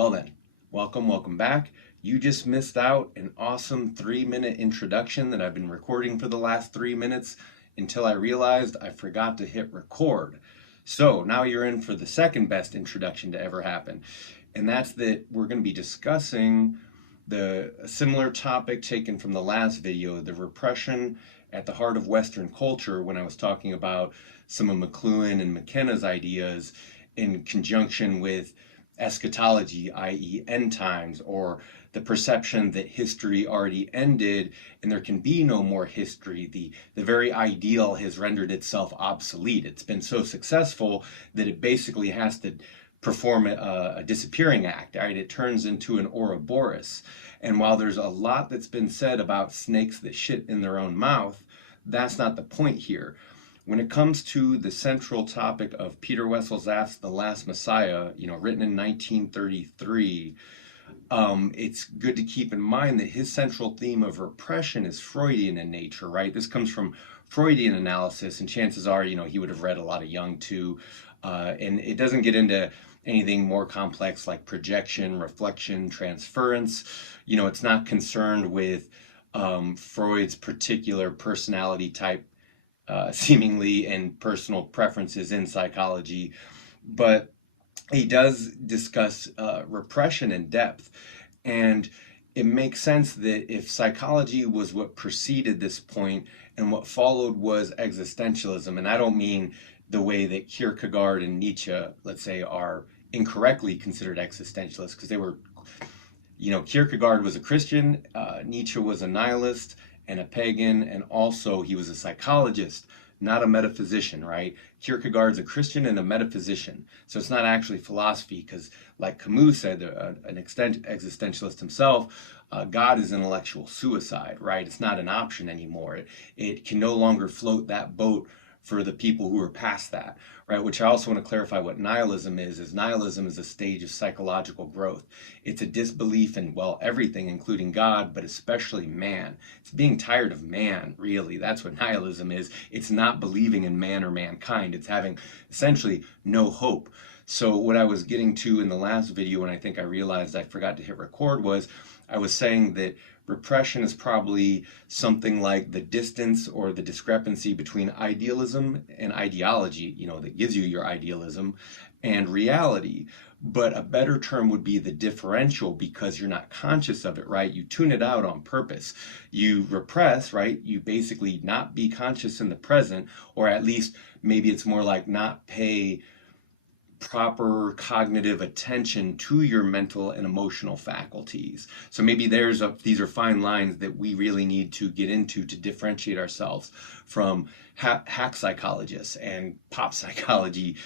Well then, welcome back. You just missed out an awesome 3-minute introduction that I've been recording for the last 3 minutes until I realized I forgot to hit record. So now you're in for the second best introduction to ever happen. And that's that we're going to be discussing a similar topic taken from the last video, the repression at the heart of Western culture, when I was talking about some of McLuhan and McKenna's ideas in conjunction with eschatology, i.e. end times, or the perception that history already ended and there can be no more history. The very ideal has rendered itself obsolete. It's been so successful that it basically has to perform a disappearing act, right? It turns into an Ouroboros. And while there's a lot that's been said about snakes that shit in their own mouth, that's not the point here. When it comes to the central topic of Peter Wessel Zappfe's The Last Messiah, written in 1933, it's good to keep in mind that his central theme of repression is Freudian in nature, right? This comes from Freudian analysis, and chances are, he would have read a lot of Jung too. And it doesn't get into anything more complex like projection, reflection, transference. It's not concerned with Freud's particular personality type, seemingly, and personal preferences in psychology, but he does discuss repression in depth. And it makes sense that if psychology was what preceded this point and what followed was existentialism, and I don't mean the way that Kierkegaard and Nietzsche, let's say, are incorrectly considered existentialists, because they were, Kierkegaard was a Christian, Nietzsche was a nihilist and a pagan, and also he was a psychologist, not a metaphysician, right? Kierkegaard's a Christian and a metaphysician. So it's not actually philosophy, because like Camus said, an existentialist himself, God is intellectual suicide, right? It's not an option anymore. It can no longer float that boat for the people who are past that, right? Which I also want to clarify what nihilism is nihilism is a stage of psychological growth. It's a disbelief in, well, everything, including God, but especially man. It's being tired of man, really. That's what nihilism is. It's not believing in man or mankind. It's having essentially no hope. So what I was getting to in the last video, and I think I realized I forgot to hit record, was I was saying that repression is probably something like the distance or the discrepancy between idealism and ideology, that gives you your idealism, and reality. But a better term would be the differential, because you're not conscious of it, right? You tune it out on purpose. You repress, right? You basically not be conscious in the present, or at least maybe it's more like not pay proper cognitive attention to your mental and emotional faculties. So maybe these are fine lines that we really need to get into to differentiate ourselves from hack psychologists and pop psychology,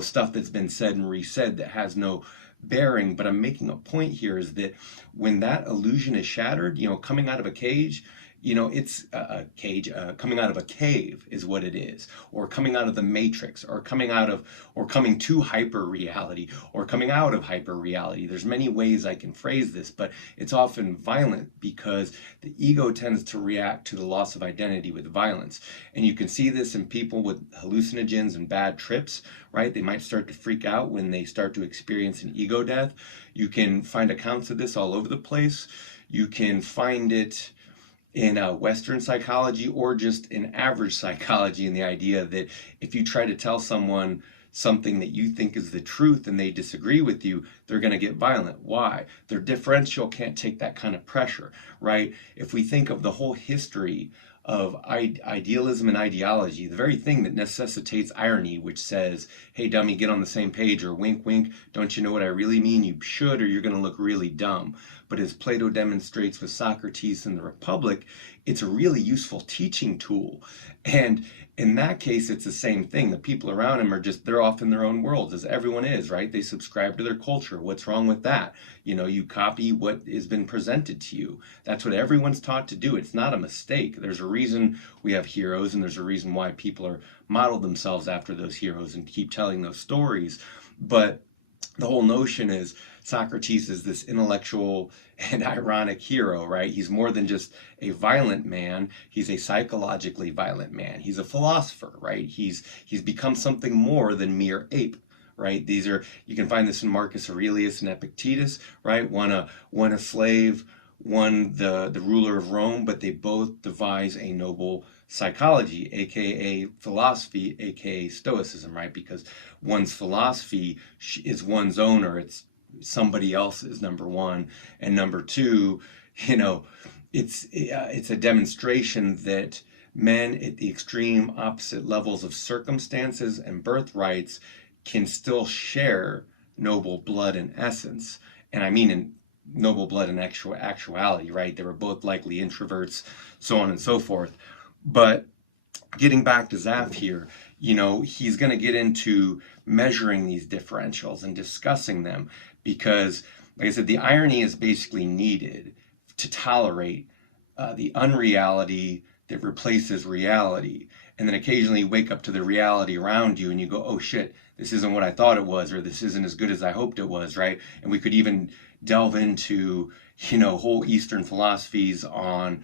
stuff that's been said and resaid that has no bearing. But I'm making a point here is that when that illusion is shattered, coming out of a cage, it's a cage, coming out of a cave is what it is, or coming out of the matrix, or coming to hyper reality, or coming out of hyper reality. There's many ways I can phrase this, but it's often violent because the ego tends to react to the loss of identity with violence. And you can see this in people with hallucinogens and bad trips, right? They might start to freak out when they start to experience an ego death. You can find accounts of this all over the place. You can find it in Western psychology or just in average psychology, and the idea that if you try to tell someone something that you think is the truth and they disagree with you, they're going to get violent. Why? Their differential can't take that kind of pressure, right? If we think of the whole history of idealism and ideology, the very thing that necessitates irony, which says, hey dummy, get on the same page, or wink wink, don't you know what I really mean? You should, or you're going to look really dumb. But as Plato demonstrates with Socrates in the Republic, it's a really useful teaching tool. And in that case, it's the same thing. The people around him they're off in their own worlds, as everyone is, right? They subscribe to their culture. What's wrong with that? You copy what has been presented to you. That's what everyone's taught to do. It's not a mistake. There's a reason we have heroes, and there's a reason why people are modeled themselves after those heroes and keep telling those stories. But the whole notion is Socrates is this intellectual and ironic hero, right? He's more than just a violent man. He's a psychologically violent man. He's a philosopher, right? He's become something more than mere ape, right? These are, you can find this in Marcus Aurelius and Epictetus, right? One a slave, one the ruler of Rome, but they both devise a noble psychology, aka philosophy, aka stoicism, right? Because one's philosophy is one's owner. It's somebody else's, number one, and number two, you know, it's a demonstration that men at the extreme opposite levels of circumstances and birthrights can still share noble blood and essence. And I mean in noble blood and actuality, right? They were both likely introverts, so on and so forth. But getting back to Zapffe here, he's going to get into measuring these differentials and discussing them because, like I said, the irony is basically needed to tolerate the unreality that replaces reality. And then occasionally you wake up to the reality around you and you go, oh shit, this isn't what I thought it was, or this isn't as good as I hoped it was, right? And we could even delve into, whole Eastern philosophies on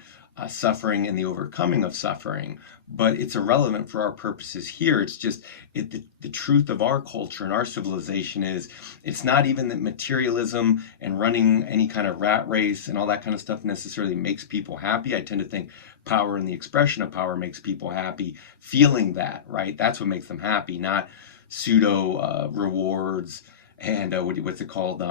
suffering and the overcoming of suffering, but it's irrelevant for our purposes here. It's just the truth of our culture and our civilization is it's not even that materialism and running any kind of rat race and all that kind of stuff necessarily makes people happy. I tend to think power and the expression of power makes people happy. Feeling that, right? That's what makes them happy, not pseudo rewards and what's it called?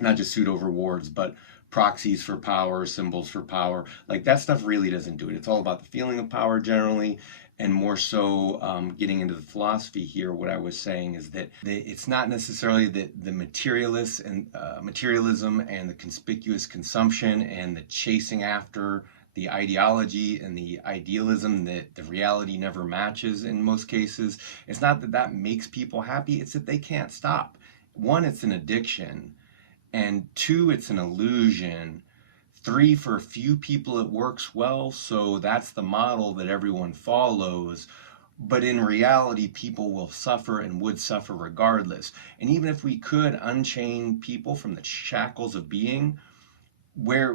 Not just pseudo rewards, but proxies for power, symbols for power. Like that stuff really doesn't do it. It's all about the feeling of power generally, and more so getting into the philosophy here. What I was saying is that it's not necessarily the materialists and materialism and the conspicuous consumption and the chasing after the ideology and the idealism that the reality never matches in most cases. It's not that makes people happy. It's that they can't stop. One, it's an addiction. And two, it's an illusion. Three, for a few people it works well, so that's the model that everyone follows. But in reality, people will suffer and would suffer regardless. And even if we could unchain people from the shackles of being, where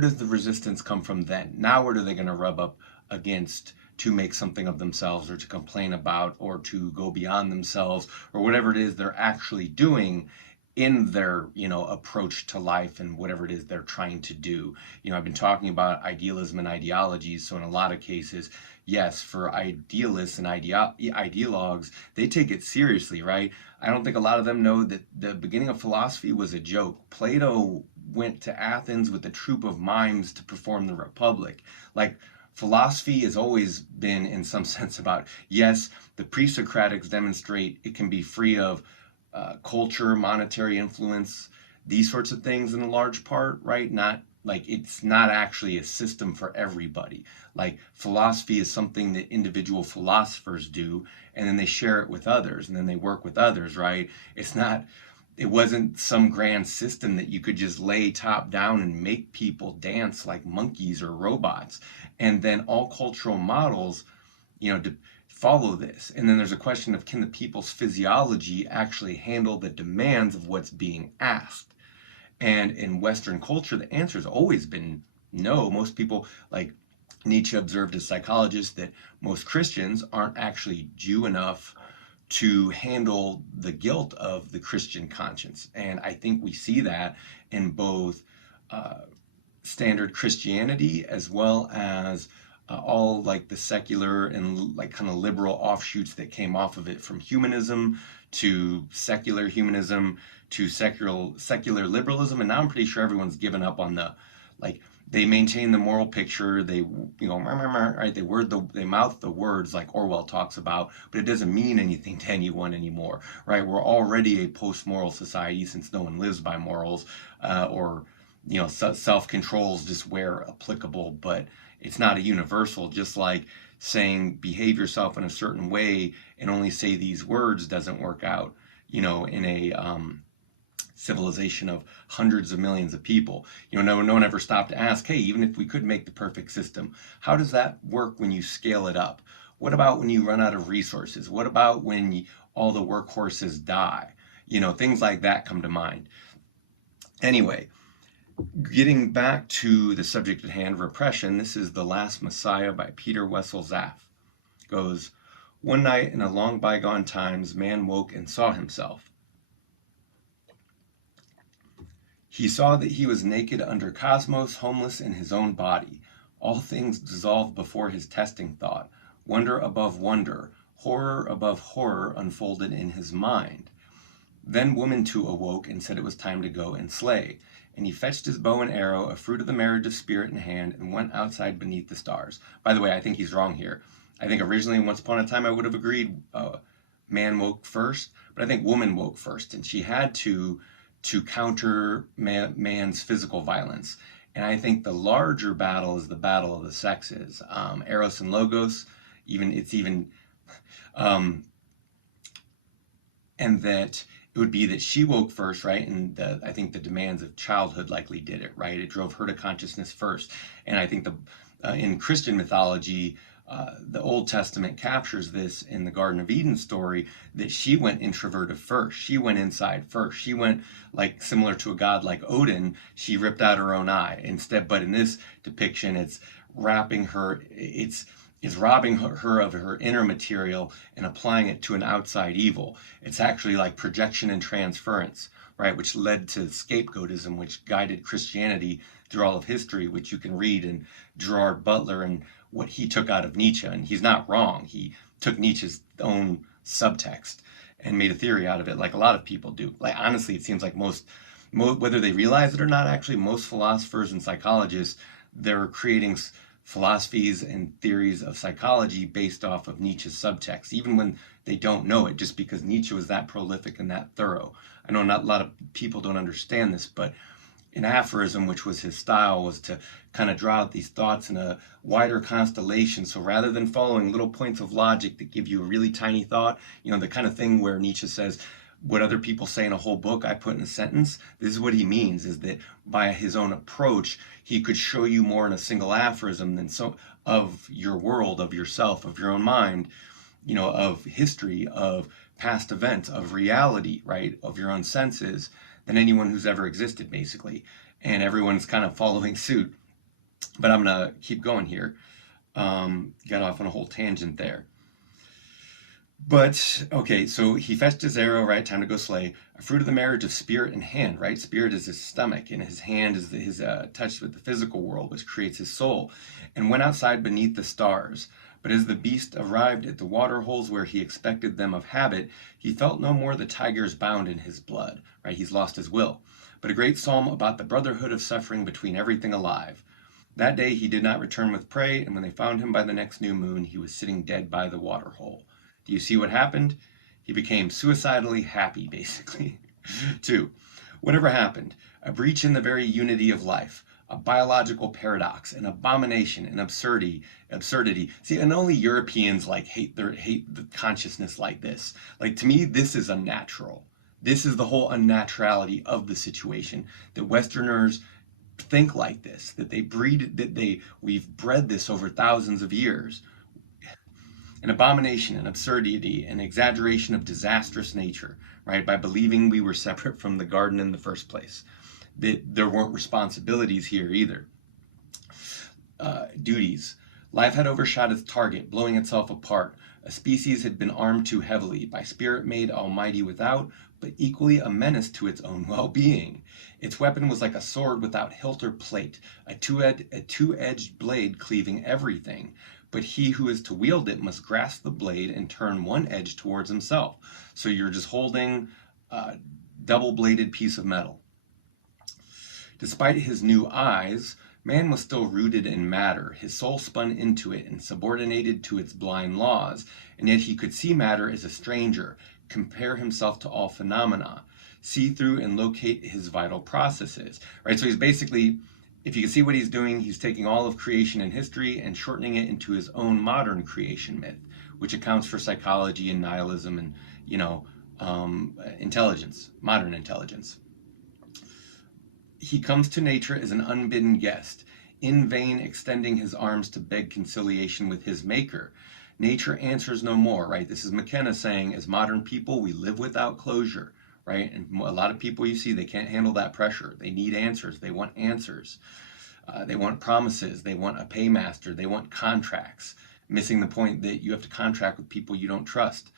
does the resistance come from then? Now what are they going to rub up against to make something of themselves, or to complain about, or to go beyond themselves, or whatever it is they're actually doing in their approach to life and whatever it is they're trying to do. I've been talking about idealism and ideologies, so in a lot of cases, yes, for idealists and ideologues, they take it seriously, right? I don't think a lot of them know that the beginning of philosophy was a joke. Plato went to Athens with a troupe of mimes to perform the Republic. Like, philosophy has always been, in some sense, about, yes, the pre-Socratics demonstrate it can be free of culture, monetary influence, these sorts of things in a large part, right? Not like it's not actually a system for everybody. Like philosophy is something that individual philosophers do, and then they share it with others, and then they work with others, right? It wasn't some grand system that you could just lay top down and make people dance like monkeys or robots. And then all cultural models, follow this. And then there's a question of, can the people's physiology actually handle the demands of what's being asked? And in Western culture, the answer has always been no. Most people, like Nietzsche observed as psychologist, that most Christians aren't actually Jew enough to handle the guilt of the Christian conscience. And I think we see that in both standard Christianity as well as all like the secular and like kind of liberal offshoots that came off of it, from humanism to secular humanism to secular liberalism. And now I'm pretty sure everyone's given up on they maintain the moral picture. They, right? They mouth the words like Orwell talks about, but it doesn't mean anything to anyone anymore, right? We're already a post-moral society since no one lives by morals, or self-control is just where applicable, but it's not a universal. Just like saying behave yourself in a certain way and only say these words doesn't work out, in a civilization of hundreds of millions of people. No one ever stopped to ask, hey, even if we could make the perfect system, how does that work when you scale it up? What about when you run out of resources? What about when all the workhorses die? Things like that come to mind. Anyway, getting back to the subject at hand, repression, this is The Last Messiah by Peter Wessel Zapffe. Goes, One night in a long bygone times, man woke and saw himself. He saw that he was naked under cosmos, homeless in his own body. All things dissolved before his testing thought. Wonder above wonder, horror above horror unfolded in his mind. Then woman too awoke and said it was time to go and slay. And he fetched his bow and arrow, a fruit of the marriage of spirit in hand, and went outside beneath the stars. By the way, I think he's wrong here. I think originally, once upon a time, I would have agreed man woke first, but I think woman woke first, and she had to counter man's physical violence. And I think the larger battle is the battle of the sexes, eros and logos. Even um, and that it would be that she woke first, right? And I think the demands of childhood likely did it, right? It drove her to consciousness first. And I think in Christian mythology, the Old Testament captures this in the Garden of Eden story, that she went introverted first. She went inside first. She went, like, similar to a god like Odin, she ripped out her own eye instead. But in this depiction, it's wrapping her, it's robbing her of her inner material and applying it to an outside evil. It's actually like projection and transference, right? Which led to scapegoatism, which guided Christianity through all of history, which you can read in Gerard Butler and what he took out of Nietzsche. And he's not wrong. He took Nietzsche's own subtext and made a theory out of it, like a lot of people do. Like, honestly, it seems like whether they realize it or not, actually, most philosophers and psychologists, they're creating philosophies and theories of psychology based off of Nietzsche's subtext, even when they don't know it, just because Nietzsche was that prolific and that thorough. I know not a lot of people don't understand this, but an aphorism, which was his style, was to kind of draw out these thoughts in a wider constellation. So rather than following little points of logic that give you a really tiny thought, the kind of thing where Nietzsche says, what other people say in a whole book, I put in a sentence. This is what he means, is that by his own approach, he could show you more in a single aphorism than so of your world, of yourself, of your own mind, of history, of past events, of reality, right, of your own senses, than anyone who's ever existed, basically. And everyone's kind of following suit. But I'm going to keep going here. Got off on a whole tangent there. But, okay, so he fetched his arrow, right? Time to go slay. A fruit of the marriage of spirit and hand, right? Spirit is his stomach, and his hand is his touch with the physical world, which creates his soul. And went outside beneath the stars. But as the beast arrived at the water holes where he expected them of habit, he felt no more the tiger's bound in his blood, right? He's lost his will. But a great psalm about the brotherhood of suffering between everything alive. That day he did not return with prey, and when they found him by the next new moon, he was sitting dead by the water hole. Do you see what happened? He became suicidally happy, basically. 2. Whatever happened? A breach in the very unity of life, a biological paradox, an abomination, an absurdity. See, and only Europeans hate the consciousness like this. Like, to me, this is unnatural. This is the whole unnaturality of the situation, that Westerners think like this, that we've bred this over thousands of years. An abomination, an absurdity, an exaggeration of disastrous nature, right? By believing we were separate from the garden in the first place. That there weren't responsibilities here either. Duties. Life had overshot its target, blowing itself apart. A species had been armed too heavily, by spirit made almighty without, but equally a menace to its own well-being. Its weapon was like a sword without hilt or plate, a two-edged blade cleaving everything. But he who is to wield it must grasp the blade and turn one edge towards himself. So you're just holding a double-bladed piece of metal. Despite his new eyes, man was still rooted in matter, his soul spun into it and subordinated to its blind laws, and yet he could see matter as a stranger, compare himself to all phenomena, see through and locate his vital processes, right? So he's basically, if you can see what he's doing, he's taking all of creation and history and shortening it into his own modern creation myth, which accounts for psychology and nihilism and, intelligence, modern intelligence. He comes to nature as an unbidden guest, in vain extending his arms to beg conciliation with his maker. Nature answers no more, right? This is McKenna saying, as modern people, we live without closure, right? And a lot of people you see, they can't handle that pressure. They need answers. They want answers. They want promises. They want a paymaster. They want contracts. missing the point that you have to contract with people you don't trust.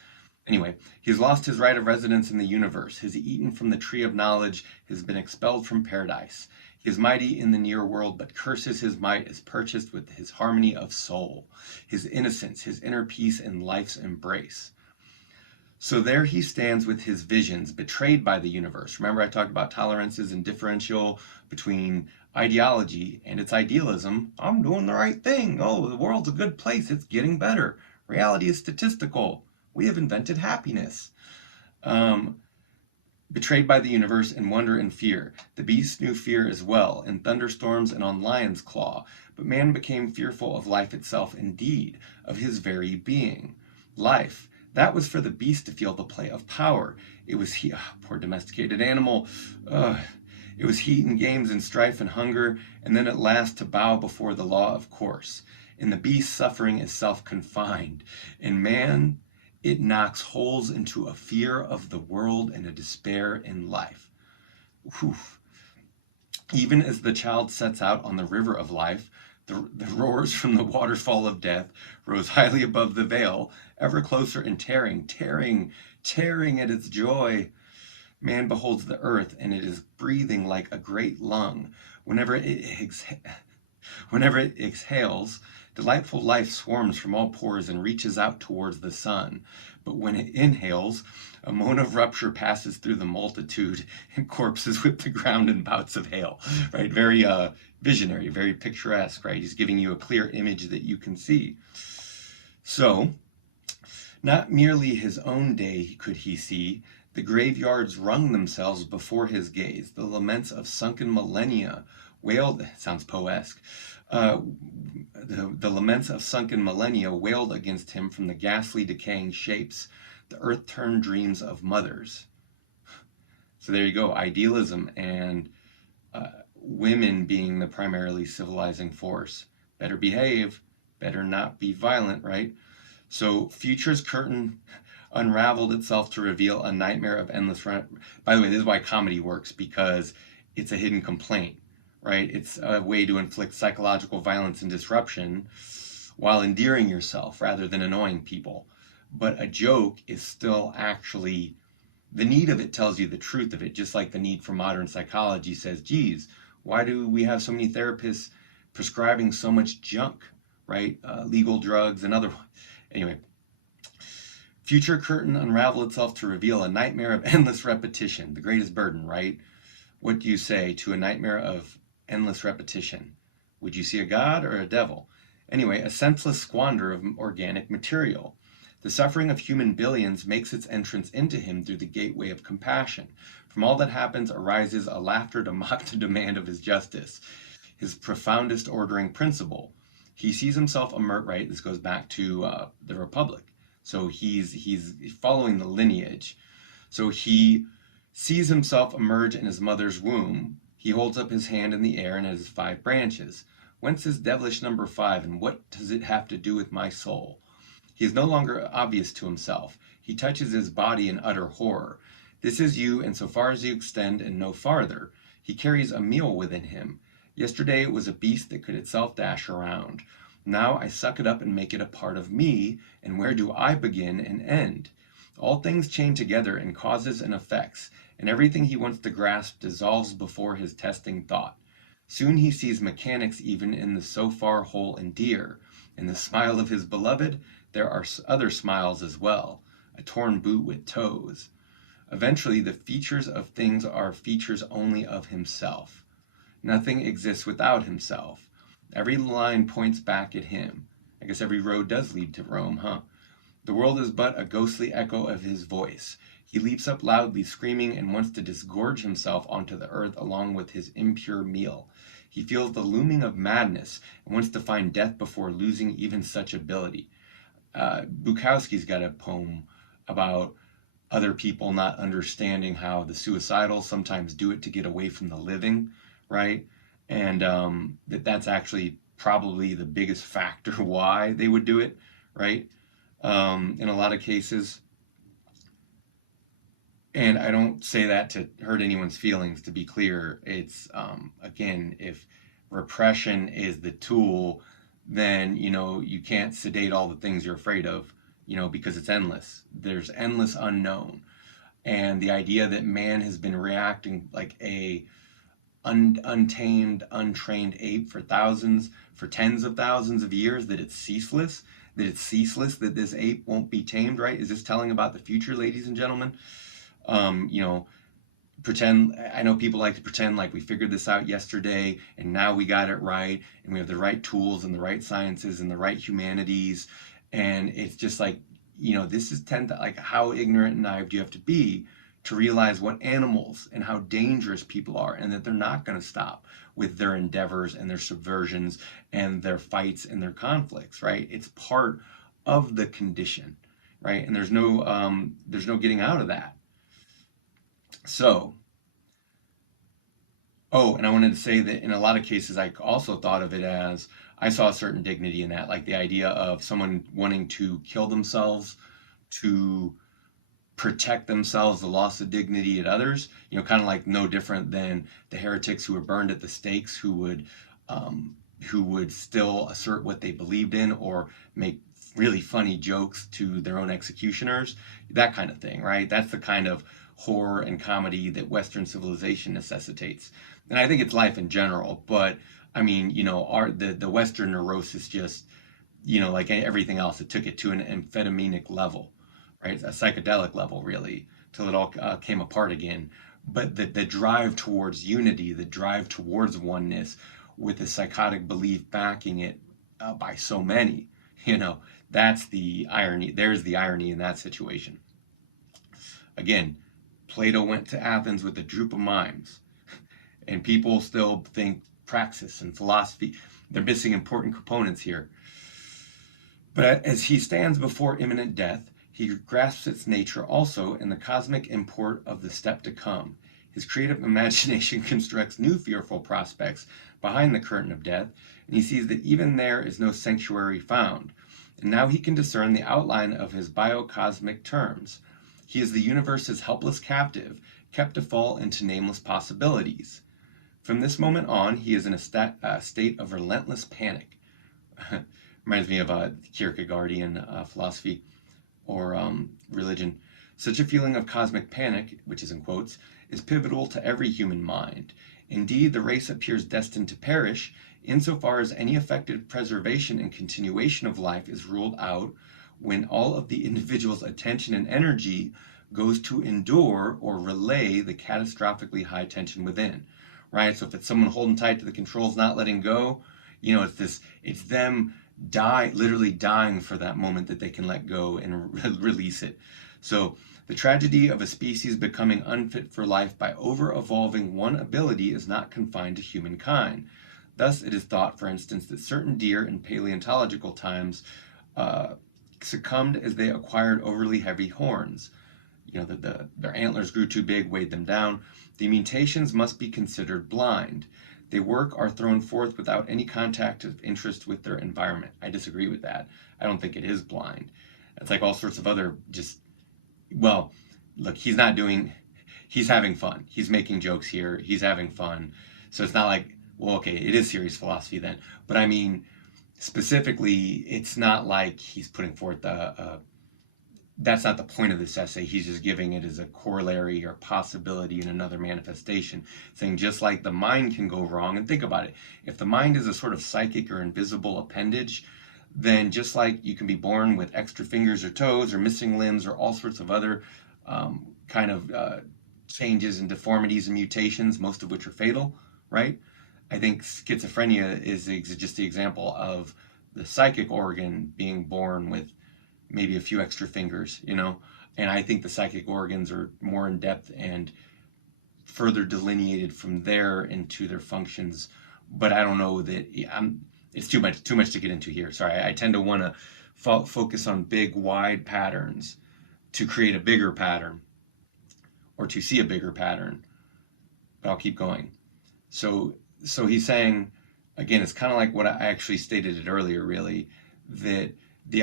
Anyway, he's lost his right of residence in the universe, has eaten from the tree of knowledge, has been expelled from paradise. He is mighty in the near world, but curses his might is purchased with his harmony of soul, his innocence, his inner peace, and life's embrace. So there he stands with his visions, betrayed by the universe. Remember, I talked about tolerances and differential between ideology and its idealism. I'm doing the right thing. Oh, the world's a good place. It's getting better. Reality is statistical. We have invented happiness. Betrayed by the universe in wonder and fear. The beast knew fear as well, in thunderstorms and on lion's claw. But man became fearful of life itself, indeed, of his very being. Life, that was for the beast to feel the play of power. It was he, poor domesticated animal. It was heat and games and strife and hunger, and then at last to bow before the law of course. In the beast, suffering is self-confined. In man, it knocks holes into a fear of the world and a despair in life. Whew. Even as the child sets out on the river of life, the roars from the waterfall of death rose highly above the veil, ever closer and tearing at its joy. Man beholds the earth, and it is breathing like a great lung. Whenever it exhales, delightful life swarms from all pores and reaches out towards the sun. But when it inhales, a moan of rupture passes through the multitude, and corpses whip the ground in bouts of hail. Right? Very visionary, very picturesque, right? He's giving you a clear image that you can see. So, not merely his own day could he see. The graveyards wrung themselves before his gaze. The laments of sunken millennia wailed, sounds poesque, the laments of sunken millennia wailed against him from the ghastly decaying shapes. The earth-turned dreams of mothers. So there you go, idealism and women being the primarily civilizing force. Better behave, better not be violent, right? So future's curtain unraveled itself to reveal a nightmare of endless run. By the way, this is why comedy works, because it's a hidden complaint, right? It's a way to inflict psychological violence and disruption while endearing yourself rather than annoying people. But a joke is still actually, the need of it tells you the truth of it, just like the need for modern psychology says, geez, why do we have so many therapists prescribing so much junk, right? Legal drugs and other. Anyway, future curtain unraveled itself to reveal a nightmare of endless repetition, the greatest burden, right? What do you say to a nightmare of endless repetition? Would you see a god or a devil? Anyway, a senseless squander of organic material. The suffering of human billions makes its entrance into him through the gateway of compassion. From all that happens arises a laughter to mock the demand of his justice, his profoundest ordering principle. He sees himself emerge, right? This goes back to the Republic. So he's following the lineage. So he sees himself emerge in his mother's womb. He holds up his hand in the air and it has 5 branches. Whence is devilish number 5, and what does it have to do with my soul? He is no longer obvious to himself. He touches his body in utter horror. This is you, and so far as you extend and no farther. He carries a meal within him. Yesterday it was a beast that could itself dash around. Now I suck it up and make it a part of me, and where do I begin and end? All things chain together in causes and effects, and everything he wants to grasp dissolves before his testing thought. Soon he sees mechanics even in the so far whole and dear. In the smile of his beloved, there are other smiles as well, a torn boot with toes. Eventually, the features of things are features only of himself. Nothing exists without himself. Every line points back at him. I guess every road does lead to Rome, huh? The world is but a ghostly echo of his voice. He leaps up loudly, screaming, and wants to disgorge himself onto the earth along with his impure meal. He feels the looming of madness and wants to find death before losing even such ability. Bukowski's got a poem about other people not understanding how the suicidal sometimes do it to get away from the living, right? And that's actually probably the biggest factor why they would do it, right? In a lot of cases. And I don't say that to hurt anyone's feelings, to be clear. It's, again, if repression is the tool, then, you can't sedate all the things you're afraid of, because it's endless. There's endless unknown. And the idea that man has been reacting like a untamed, untrained ape for tens of thousands of years, that this ape won't be tamed, right? Is this telling about the future, ladies and gentlemen? Um, you know, I know people like to pretend like we figured this out yesterday and now we got it right and we have the right tools and the right sciences and the right humanities. And it's just like, this is like, how ignorant and naive do you have to be to realize what animals and how dangerous people are, and that they're not going to stop with their endeavors and their subversions and their fights and their conflicts, right? It's part of the condition, right? And there's no getting out of that. So, oh, and I wanted to say that in a lot of cases, I also thought of it as, I saw a certain dignity in that, like the idea of someone wanting to kill themselves to protect themselves, the loss of dignity at others, kind of like no different than the heretics who were burned at the stakes, who would still assert what they believed in or make really funny jokes to their own executioners, that kind of thing, right? That's the kind of horror and comedy that Western civilization necessitates. And I think it's life in general, but I mean, the Western neurosis just, like everything else, it took it to an amphetaminic level, right? A psychedelic level, really, till it all came apart again. But the drive towards unity, the drive towards oneness, with the psychotic belief backing it by so many, that's the irony. There's the irony in that situation. Again, Plato went to Athens with a group of mimes, and people still think praxis and philosophy, they're missing important components here. But as he stands before imminent death, he grasps its nature also in the cosmic import of the step to come. His creative imagination constructs new fearful prospects behind the curtain of death, and he sees that even there is no sanctuary found. And now he can discern the outline of his biocosmic terms. He is the universe's helpless captive, kept to fall into nameless possibilities. From this moment on, he is in a state of relentless panic. Reminds me of Kierkegaardian philosophy or religion. Such a feeling of cosmic panic, which is in quotes, is pivotal to every human mind. Indeed, the race appears destined to perish insofar as any effective preservation and continuation of life is ruled out when all of the individual's attention and energy goes to endure or relay the catastrophically high tension within, right? So if it's someone holding tight to the controls, not letting go, it's them literally dying for that moment that they can let go and release it. So the tragedy of a species becoming unfit for life by over-evolving one ability is not confined to humankind. Thus, it is thought, for instance, that certain deer in paleontological times succumbed as they acquired overly heavy horns. Their antlers grew too big, weighed them down. The mutations must be considered blind. They work are thrown forth without any contact of interest with their environment. I disagree with that. I don't think it is blind. It's like all sorts of other well, look, he's having fun. He's making jokes here. He's having fun. So it's not like, well, okay, it is serious philosophy then. But I mean, specifically, it's not like he's putting forth that's not the point of this essay. He's just giving it as a corollary or possibility in another manifestation, saying just like the mind can go wrong, and think about it, if the mind is a sort of psychic or invisible appendage, then just like you can be born with extra fingers or toes or missing limbs or all sorts of other kind of changes and deformities and mutations, most of which are fatal, right? I think schizophrenia is just the example of the psychic organ being born with maybe a few extra fingers, and I think the psychic organs are more in depth and further delineated from there into their functions. But I don't know that it's too much to get into here. Sorry, I tend to want to focus on big, wide patterns to create a bigger pattern or to see a bigger pattern. But I'll keep going. So he's saying, again, it's kind of like what I actually stated it earlier, really, that the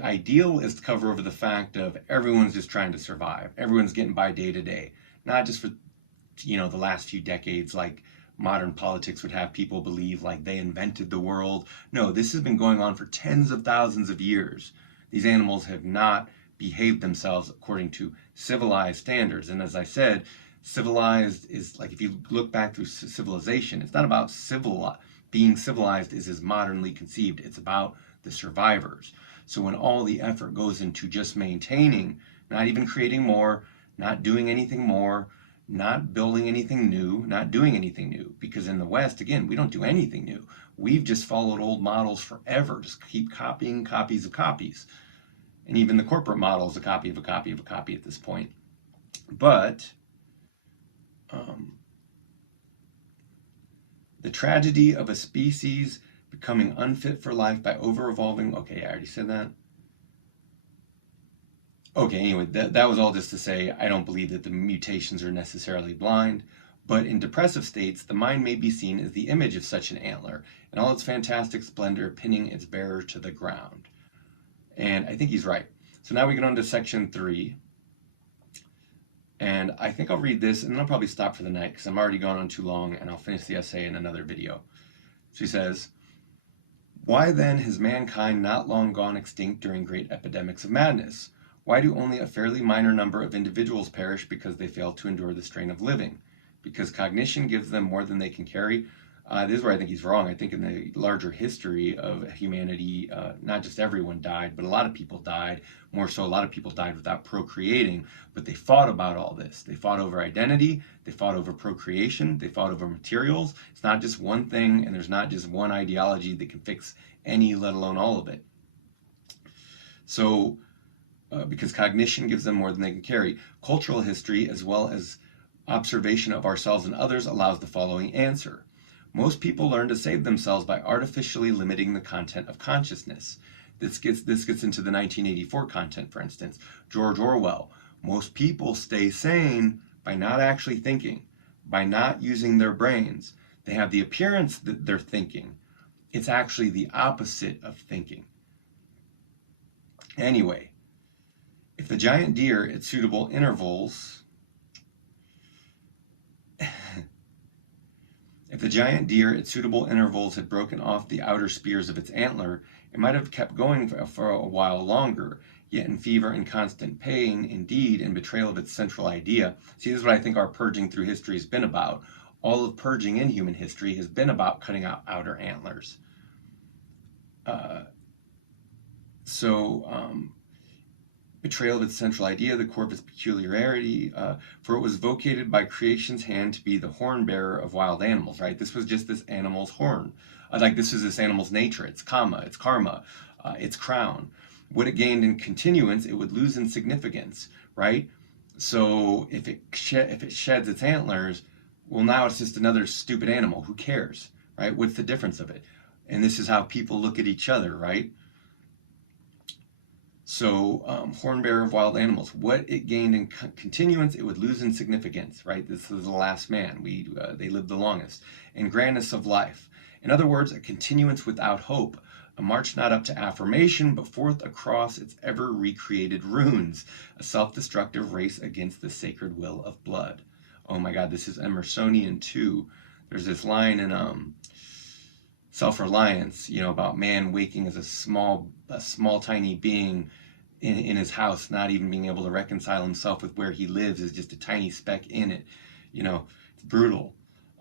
ideal is to cover over the fact of everyone's just trying to survive. Everyone's getting by day to day, not just for the last few decades, like modern politics would have people believe like they invented the world. No, this has been going on for tens of thousands of years. These animals have not behaved themselves according to civilized standards. And as I said, civilized is like, if you look back through civilization, it's not about being civilized is as modernly conceived. It's about the survivors. So when all the effort goes into just maintaining, not even creating more, not doing anything more, not building anything new, not doing anything new, because in the West, again, we don't do anything new. We've just followed old models forever, just keep copying copies of copies. And even the corporate model is a copy of a copy of a copy at this point. But the tragedy of a species becoming unfit for life by over-evolving. Okay, I already said that. Okay, anyway, that was all just to say I don't believe that the mutations are necessarily blind, but in depressive states, the mind may be seen as the image of such an antler in all its fantastic splendor, pinning its bearer to the ground. And I think he's right. So now we get on to section 3. And I think I'll read this, and then I'll probably stop for the night because I'm already going on too long, and I'll finish the essay in another video. So he says, why then has mankind not long gone extinct during great epidemics of madness? Why do only a fairly minor number of individuals perish because they fail to endure the strain of living? Because cognition gives them more than they can carry? This is where I think he's wrong. I think in the larger history of humanity, not just everyone died, but a lot of people died. More so, a lot of people died without procreating, but they fought about all this. They fought over identity, they fought over procreation, they fought over materials. It's not just one thing, and there's not just one ideology that can fix any, let alone all of it. So, because cognition gives them more than they can carry. Cultural history, as well as observation of ourselves and others, allows the following answer. Most people learn to save themselves by artificially limiting the content of consciousness. This gets into the 1984 content, for instance. George Orwell. Most people stay sane by not actually thinking, by not using their brains. They have the appearance that they're thinking. It's actually the opposite of thinking. Anyway, if the giant deer at suitable intervals If the giant deer at suitable intervals had broken off the outer spears of its antler, it might have kept going for a while longer, yet in fever and constant pain, indeed, in betrayal of its central idea. See, this is what I think our purging through history has been about. All of purging in human history has been about cutting out outer antlers. Betrayal of its central idea, the core of its peculiarity, for it was vocated by creation's hand to be the horn bearer of wild animals, right? This was just this animal's horn. Like this is this animal's nature, its karma, its crown. What it gained in continuance, it would lose in significance, right? So if it sheds its antlers, well, now it's just another stupid animal. Who cares, right? What's the difference of it? And this is how people look at each other, right? So, horn bearer of wild animals, what it gained in continuance, it would lose in significance, right? This is the last man. They lived the longest. And grandness of life. In other words, a continuance without hope, a march not up to affirmation, but forth across its ever recreated runes, a self-destructive race against the sacred will of blood. Oh my God, this is Emersonian too. There's this line in Self-Reliance, about man waking as a small tiny being in his house, not even being able to reconcile himself with where he lives is just a tiny speck in it. It's brutal.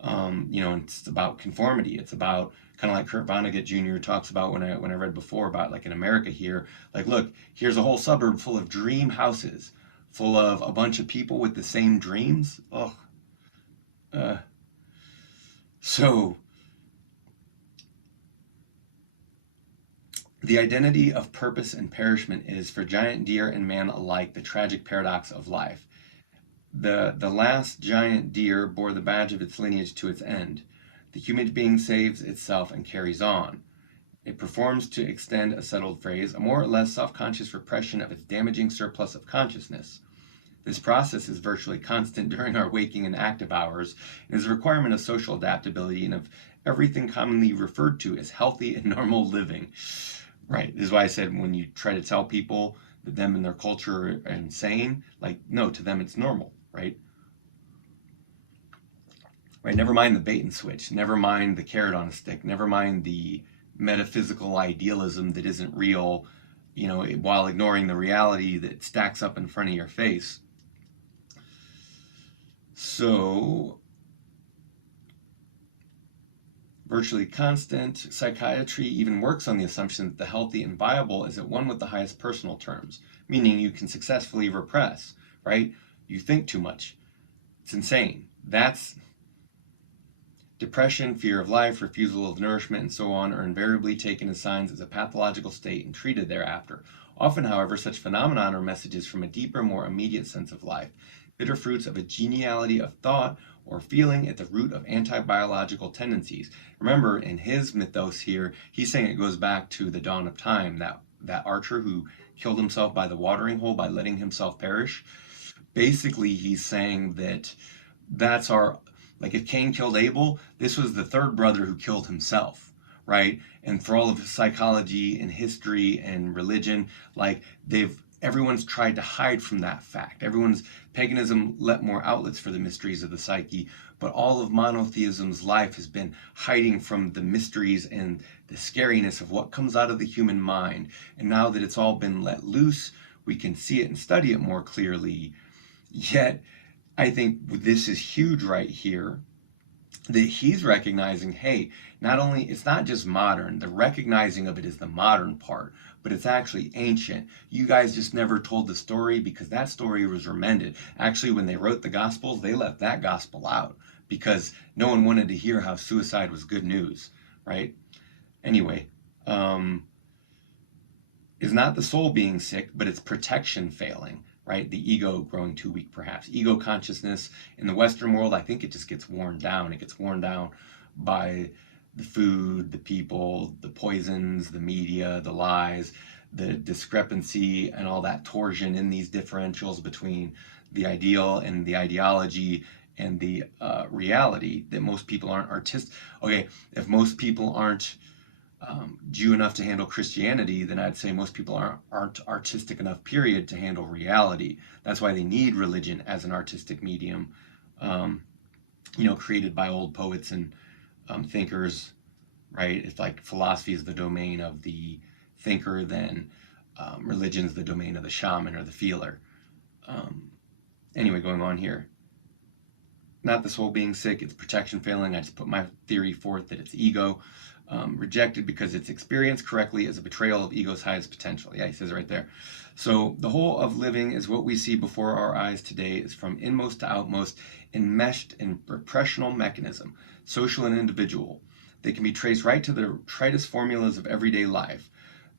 And it's about conformity. It's about kind of like Kurt Vonnegut Jr. talks about when I read before about like in America here, like, look, here's a whole suburb full of dream houses, full of a bunch of people with the same dreams. So the identity of purpose and perishment is, for giant deer and man alike, the tragic paradox of life. The last giant deer bore the badge of its lineage to its end. The human being saves itself and carries on. It performs, to extend a settled phrase, a more or less self-conscious repression of its damaging surplus of consciousness. This process is virtually constant during our waking and active hours, and is a requirement of social adaptability and of everything commonly referred to as healthy and normal living. Right. This is why I said when you try to tell people that them and their culture are insane, like, no, to them it's normal, right? right? Never mind the bait and switch, never mind the carrot on a stick, never mind the metaphysical idealism that isn't real, while ignoring the reality that stacks up in front of your face. So, virtually constant psychiatry even works on the assumption that the healthy and viable is at one with the highest personal terms, meaning you can successfully repress, right? You think too much. It's insane. That's depression, fear of life, refusal of nourishment, and so on are invariably taken as signs as a pathological state and treated thereafter. Often, however, such phenomenon are messages from a deeper, more immediate sense of life, bitter fruits of a geniality of thought or feeling at the root of anti-biological tendencies. Remember, in his mythos here, he's saying it goes back to the dawn of time, that archer who killed himself by the watering hole by letting himself perish. Basically, he's saying that that's our, like if Cain killed Abel, this was the third brother who killed himself, right? And for all of psychology and history and religion, like everyone's tried to hide from that fact. Paganism let more outlets for the mysteries of the psyche, but all of monotheism's life has been hiding from the mysteries and the scariness of what comes out of the human mind. And now that it's all been let loose, we can see it and study it more clearly. Yet, I think this is huge right here, that he's recognizing, hey, it's not just modern, the recognizing of it is the modern part, but it's actually ancient. You guys just never told the story because that story was remended. Actually, when they wrote the Gospels, they left that gospel out because no one wanted to hear how suicide was good news, right? Anyway, is not the soul being sick, but it's protection failing, right? The ego growing too weak, perhaps. Ego consciousness in the Western world, I think it just gets worn down. It gets worn down by the food, the people, the poisons, the media, the lies, the discrepancy, and all that torsion in these differentials between the ideal and the ideology and the reality, that most people aren't artistic. Okay, if most people aren't Jew enough to handle Christianity, then I'd say most people aren't artistic enough, period, to handle reality. That's why they need religion as an artistic medium, created by old poets and thinkers, right? It's like philosophy is the domain of the thinker, then religion is the domain of the shaman or the feeler. Anyway, going on here. Not the soul being sick, it's protection failing. I just put my theory forth that it's ego. Rejected because it's experienced correctly as a betrayal of ego's highest potential. Yeah, he says it right there. So the whole of living is what we see before our eyes today is from inmost to outmost, enmeshed in repressional mechanism, social and individual. They can be traced right to the tritest formulas of everyday life.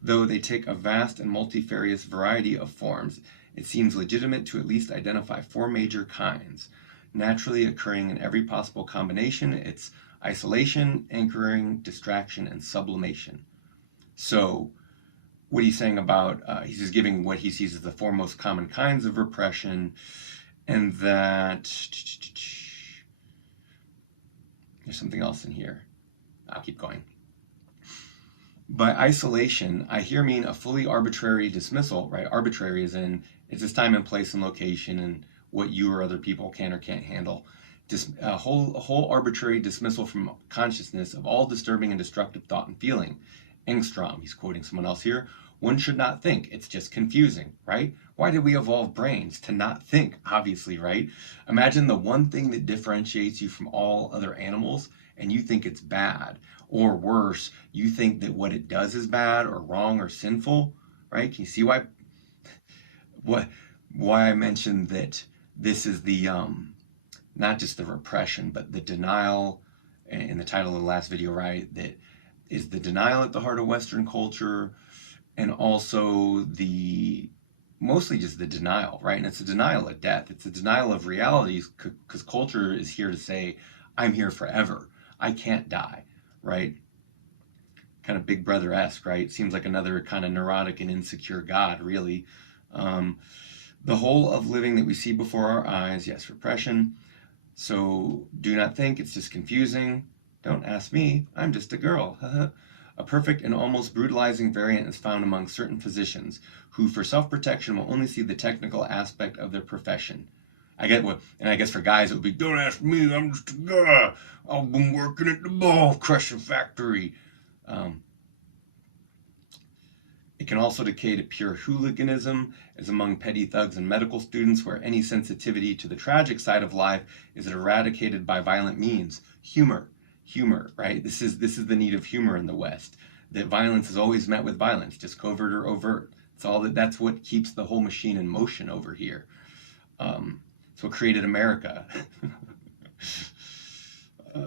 Though they take a vast and multifarious variety of forms, it seems legitimate to at least identify four major kinds. Naturally occurring in every possible combination, it's isolation, anchoring, distraction, and sublimation. So what he's saying about, he's just giving what he sees as the four most common kinds of repression, and that there's something else in here. I'll keep going. By isolation, I here mean a fully arbitrary dismissal, right? Arbitrary is in, it's this time and place and location and what you or other people can or can't handle. A whole arbitrary dismissal from consciousness of all disturbing and destructive thought and feeling. Engstrom, he's quoting someone else here, one should not think, it's just confusing, right? Why did we evolve brains? To not think, obviously, right? Imagine the one thing that differentiates you from all other animals and you think it's bad, or worse, you think that what it does is bad or wrong or sinful, right? Can you see why I mentioned that this is the not just the repression, but the denial in the title of the last video, right? That is the denial at the heart of Western culture, and also mostly just the denial, right? And it's a denial of death. It's a denial of realities because culture is here to say, I'm here forever. I can't die, right? Kind of Big Brother-esque, right? Seems like another kind of neurotic and insecure God, really. The whole of living that we see before our eyes, yes, repression. So do not think it's just confusing. Don't ask me, I'm just a girl. A perfect and almost brutalizing variant is found among certain physicians who, for self-protection, will only see the technical aspect of their profession. I get what, and I guess for guys it would be, don't ask me, I'm just a guy. I've been working at the ball crushing factory. Um, it can also decay to pure hooliganism, as among petty thugs and medical students, where any sensitivity to the tragic side of life is eradicated by violent means. Humor, right? This is the need of humor in the West. That violence is always met with violence, just covert or overt. That's what keeps the whole machine in motion over here. It's what created America. uh,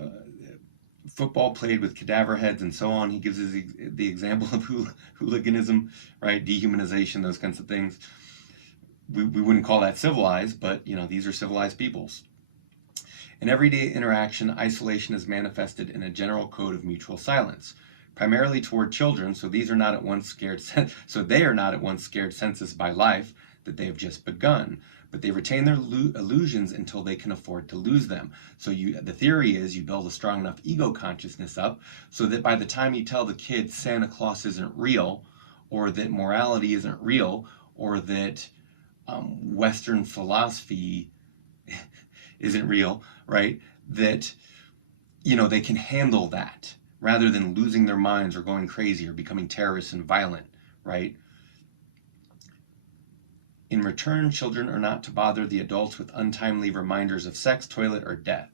Football played with cadaver heads and so on. He gives us the example of hooliganism, right? Dehumanization, those kinds of things. We wouldn't call that civilized, but these are civilized peoples. In everyday interaction, isolation is manifested in a general code of mutual silence, primarily toward children. So they are not at once scared senses by life that they have just begun, but they retain their illusions until they can afford to lose them. So the theory is you build a strong enough ego consciousness up so that by the time you tell the kid Santa Claus isn't real, or that morality isn't real, or that Western philosophy isn't real, right? That they can handle that rather than losing their minds or going crazy or becoming terrorists and violent, right? In return, children are not to bother the adults with untimely reminders of sex, toilet, or death.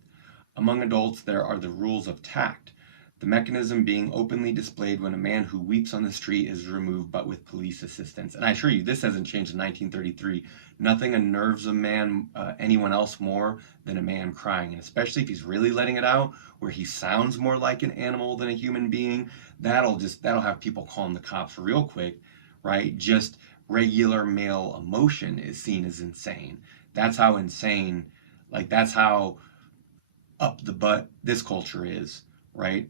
Among adults, there are the rules of tact, the mechanism being openly displayed when a man who weeps on the street is removed but with police assistance. And I assure you, this hasn't changed in 1933. Nothing unnerves anyone else more than a man crying, and especially if he's really letting it out, where he sounds more like an animal than a human being. That'll have people calling the cops real quick, right? Just regular male emotion is seen as insane. That's how insane, that's how up the butt this culture is, right?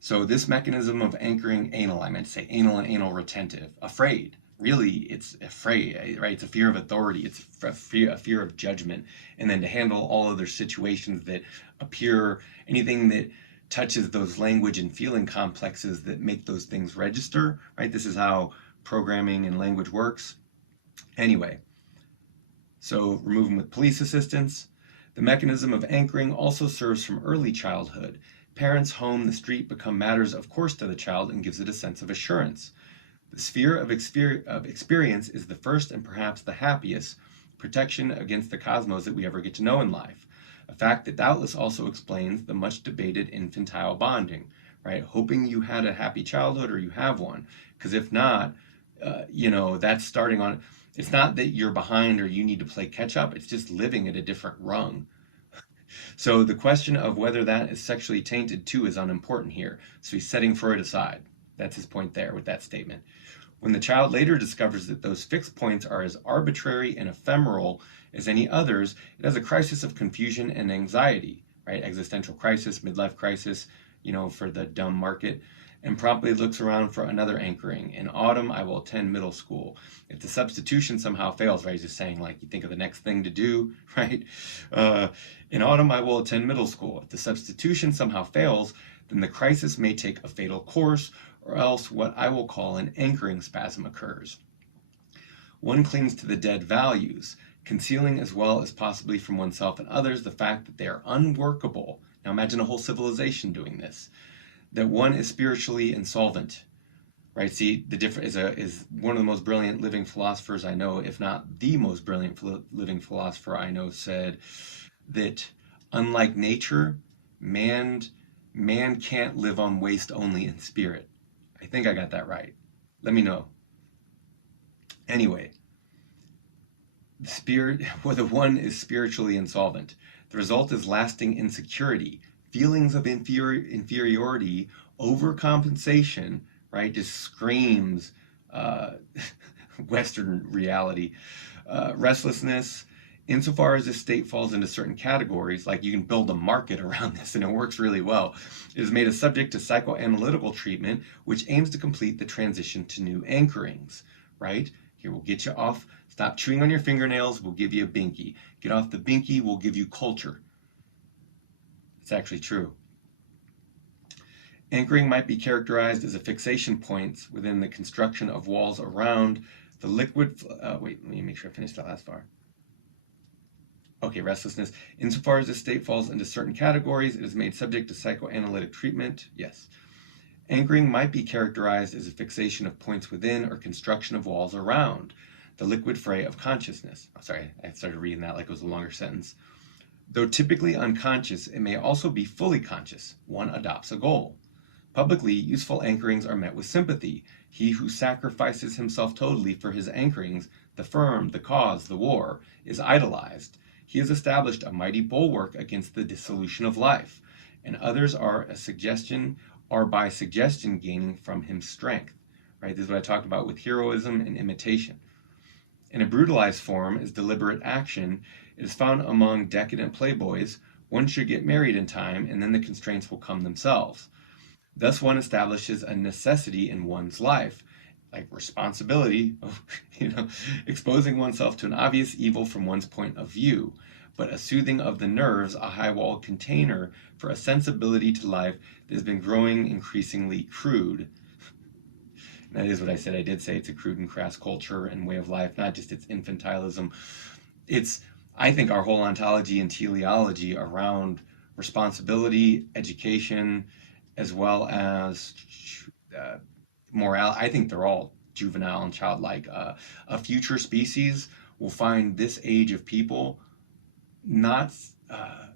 So this mechanism of anchoring anal, I meant to say anal and anal retentive, afraid. Really, it's afraid, right? It's a fear of authority. It's a fear of judgment. And then to handle all other situations that appear, anything that touches those language and feeling complexes that make those things register, right? This is how programming and language works. Anyway, so remove them with police assistance. The mechanism of anchoring also serves from early childhood. Parents, home, the street become matters of course to the child and gives it a sense of assurance. The sphere of experience is the first and perhaps the happiest protection against the cosmos that we ever get to know in life. A fact that doubtless also explains the much debated infantile bonding, right? Hoping you had a happy childhood or you have one. Because if not, that's starting on, it's not that you're behind or you need to play catch up, it's just living at a different rung. So the question of whether that is sexually tainted too is unimportant here. So he's setting Freud aside. That's his point there with that statement. When the child later discovers that those fixed points are as arbitrary and ephemeral as any others, it has a crisis of confusion and anxiety, right? Existential crisis, midlife crisis, for the dumb market, and promptly looks around for another anchoring. In autumn, I will attend middle school. If the substitution somehow fails, right, he's just saying, you think of the next thing to do, right? In autumn, I will attend middle school. If the substitution somehow fails, then the crisis may take a fatal course, or else what I will call an anchoring spasm occurs. One clings to the dead values, concealing as well as possibly from oneself and others the fact that they are unworkable. Now imagine a whole civilization doing this. That one is spiritually insolvent, right? See, the difference is one of the most brilliant living philosophers I know, if not the most brilliant living philosopher I know, said that unlike nature, man can't live on waste only in spirit. I think I got that right. Let me know. Anyway, the one is spiritually insolvent. The result is lasting insecurity, feelings of inferiority, overcompensation, right? Just screams Western reality. Restlessness, insofar as this state falls into certain categories, like you can build a market around this and it works really well, it is made a subject to psychoanalytical treatment, which aims to complete the transition to new anchorings, right? Here, we'll get you off. Stop chewing on your fingernails, we'll give you a binky. Get off the binky, we'll give you culture. It's actually true. Anchoring might be characterized as a fixation point within the construction of walls around the liquid. Wait, let me make sure I finish that last part. Okay, restlessness. Insofar as this state falls into certain categories, it is made subject to psychoanalytic treatment. Yes. Anchoring might be characterized as a fixation of points within or construction of walls around the liquid fray of consciousness. Oh, sorry, I started reading that like it was a longer sentence. Though typically unconscious, it may also be fully conscious. One adopts a goal. Publicly, useful anchorings are met with sympathy. He who sacrifices himself totally for his anchorings, the firm, the cause, the war, is idolized. He has established a mighty bulwark against the dissolution of life, and others are by suggestion gaining from him strength. Right? This is what I talked about with heroism and imitation. In a brutalized form is deliberate action. It is found among decadent playboys. One should get married in time, and then the constraints will come themselves. Thus, one establishes a necessity in one's life, like responsibility, exposing oneself to an obvious evil from one's point of view, but a soothing of the nerves, a high-walled container for a sensibility to life that has been growing increasingly crude. And that is what I said. I did say it's a crude and crass culture and way of life, not just its infantilism. It's, I think, our whole ontology and teleology around responsibility, education, as well as morale. I think they're all juvenile and childlike. A future species will find this age of people not, I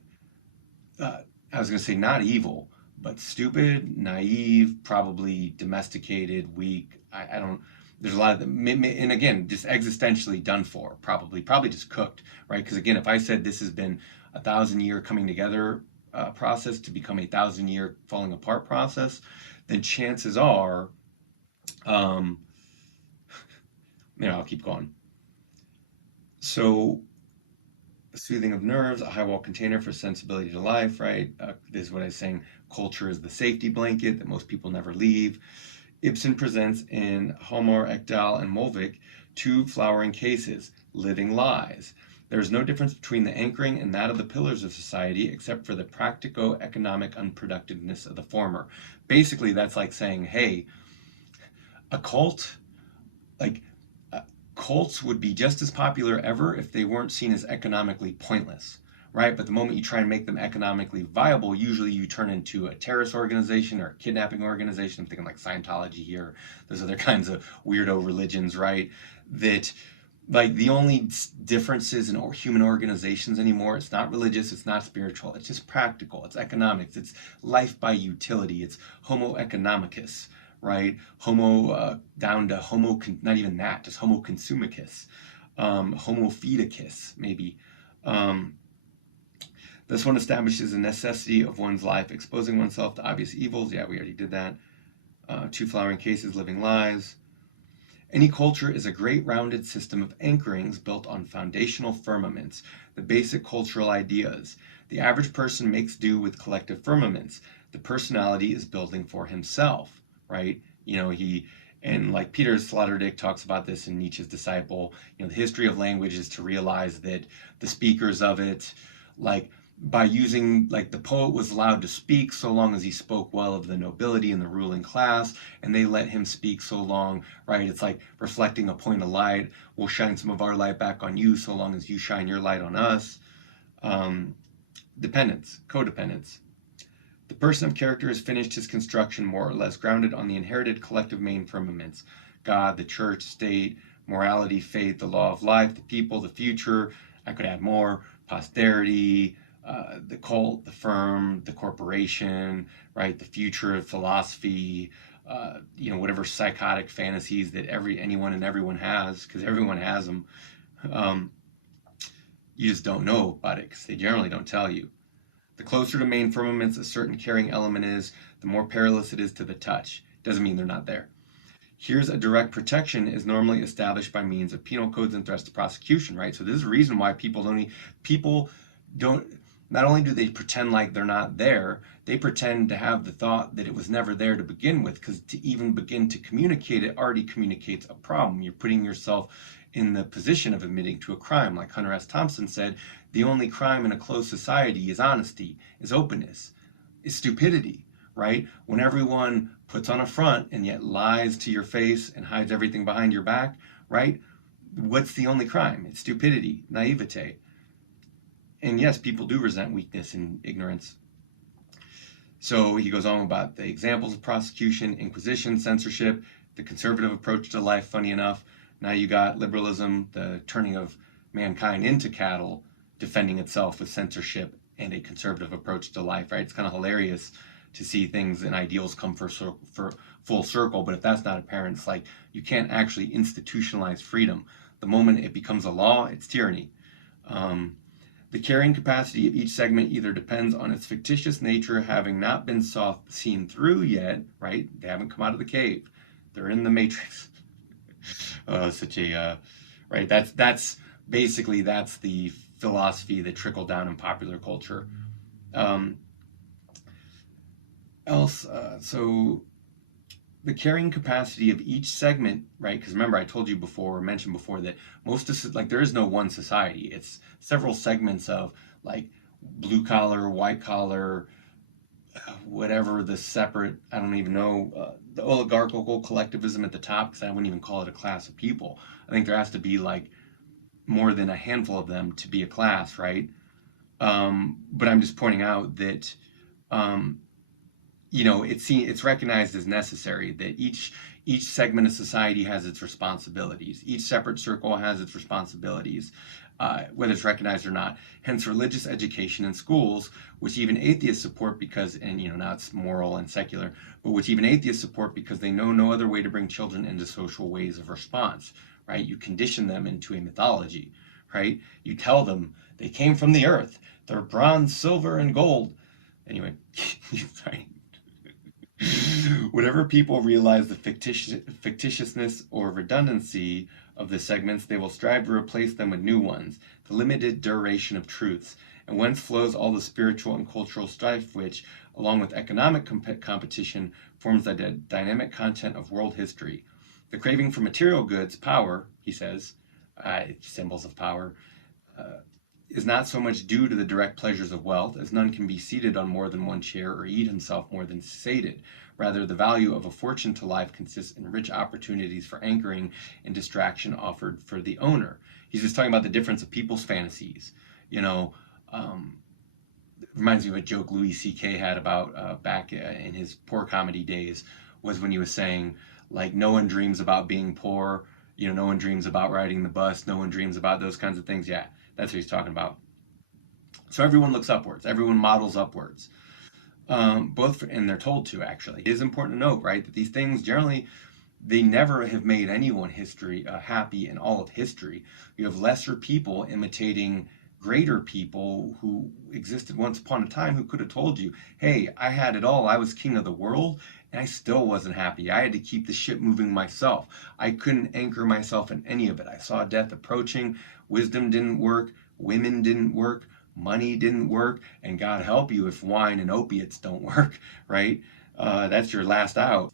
was going to say not evil, but stupid, naive, probably domesticated, weak. I don't. There's a lot of them, and again, just existentially done for. Probably just cooked, right? Because again, if I said this has been 1,000-year coming together process to become a 1,000-year falling apart process, then chances are, I'll keep going. So, soothing of nerves, a high wall container for sensibility to life, right? This is what I was saying. Culture is the safety blanket that most people never leave. Ibsen presents in Halmar, Ekdal, and Molvik two flowering cases, living lies. There is no difference between the anchoring and that of the pillars of society except for the practico-economic unproductiveness of the former. Basically, that's like saying, hey, a cult, like, cults would be just as popular ever if they weren't seen as economically pointless, right? But the moment you try and make them economically viable, usually you turn into a terrorist organization or a kidnapping organization. I'm thinking like Scientology here. There's other kinds of weirdo religions, right? That like the only differences in human organizations anymore, it's not religious, it's not spiritual, it's just practical, it's economics, it's life by utility, it's homo economicus, right? Homo down to homo, not even that, just homo consumicus, homo fidicus, maybe. This one establishes the necessity of one's life, exposing oneself to obvious evils. Yeah, we already did that. Two flowering cases, living lies. Any culture is a great rounded system of anchorings built on foundational firmaments, the basic cultural ideas. The average person makes do with collective firmaments. The personality is building for himself, right? And like Peter Sloterdijk talks about this in Nietzsche's Disciple, the history of language is to realize that the speakers of it, like, by using, like, the poet was allowed to speak so long as he spoke well of the nobility and the ruling class, and they let him speak so long, right? It's like reflecting a point of light. We'll shine some of our light back on you so long as you shine your light on us. Dependence, codependence. The person of character has finished his construction more or less, grounded on the inherited collective main firmaments: God, the church, state, morality, faith, the law of life, the people, the future. I could add more: posterity, the cult, the firm, the corporation, right? The future of philosophy, whatever psychotic fantasies that anyone and everyone has, because everyone has them. You just don't know about it because they generally don't tell you. The closer to main firmaments a certain carrying element is, the more perilous it is to the touch. Doesn't mean they're not there. Here's a direct protection is normally established by means of penal codes and threats to prosecution, right? So this is a reason why people don't, not only do they pretend like they're not there, they pretend to have the thought that it was never there to begin with, because to even begin to communicate it already communicates a problem. You're putting yourself in the position of admitting to a crime. Like Hunter S. Thompson said, the only crime in a closed society is honesty, is openness, is stupidity, right? When everyone puts on a front and yet lies to your face and hides everything behind your back, right? What's the only crime? It's stupidity, naivete. And yes, people do resent weakness and ignorance. So he goes on about the examples of prosecution, inquisition, censorship, the conservative approach to life. Funny enough, now you got liberalism, the turning of mankind into cattle, defending itself with censorship and a conservative approach to life, right? It's kind of hilarious to see things and ideals come for full circle, but if that's not apparent, it's like you can't actually institutionalize freedom. The moment it becomes a law, it's tyranny. Um, the carrying capacity of each segment either depends on its fictitious nature having not been seen through yet, right? They haven't come out of the cave. They're in the matrix. Right? That's basically that's the philosophy that trickled down in popular culture. Um, so the carrying capacity of each segment, right? Because remember, I told you before, or mentioned before, that most of like there is no one society. It's several segments of like blue collar, white collar, whatever the separate. I don't even know the oligarchical collectivism at the top, because I wouldn't even call it a class of people. I think there has to be like more than a handful of them to be a class, right? But I'm just pointing out that um, it's recognized as necessary that each segment of society has its responsibilities. Each separate circle has its responsibilities, whether it's recognized or not. Hence, religious education in schools, which even atheists support because, and now it's moral and secular, but which even atheists support because they know no other way to bring children into social ways of response, right? You condition them into a mythology, right? You tell them they came from the earth. They're bronze, silver, and gold. Anyway, right? Whenever people realize the fictitiousness or redundancy of the segments, they will strive to replace them with new ones, the limited duration of truths, and whence flows all the spiritual and cultural strife which, along with economic competition, forms the dynamic content of world history. The craving for material goods, power, he says, symbols of power, is not so much due to the direct pleasures of wealth, as none can be seated on more than one chair or eat himself more than sated. Rather, the value of a fortune to life consists in rich opportunities for anchoring and distraction offered for the owner. He's just talking about the difference of people's fantasies. Um, Reminds me of a joke Louis C.K. had about back in his poor comedy days, was when he was saying, like, no one dreams about being poor, no one dreams about riding the bus, no one dreams about those kinds of things. Yeah, that's what he's talking about. So everyone looks upwards, everyone models upwards. And they're told to, actually. It is important to note, right, that these things generally, they never have made anyone happy in all of history. You have lesser people imitating greater people who existed once upon a time, who could have told you, hey, I had it all, I was king of the world, and I still wasn't happy. I had to keep the ship moving myself. I couldn't anchor myself in any of it. I saw death approaching. Wisdom didn't work. Women didn't work. Money didn't work. And God help you if wine and opiates don't work, right? That's your last out.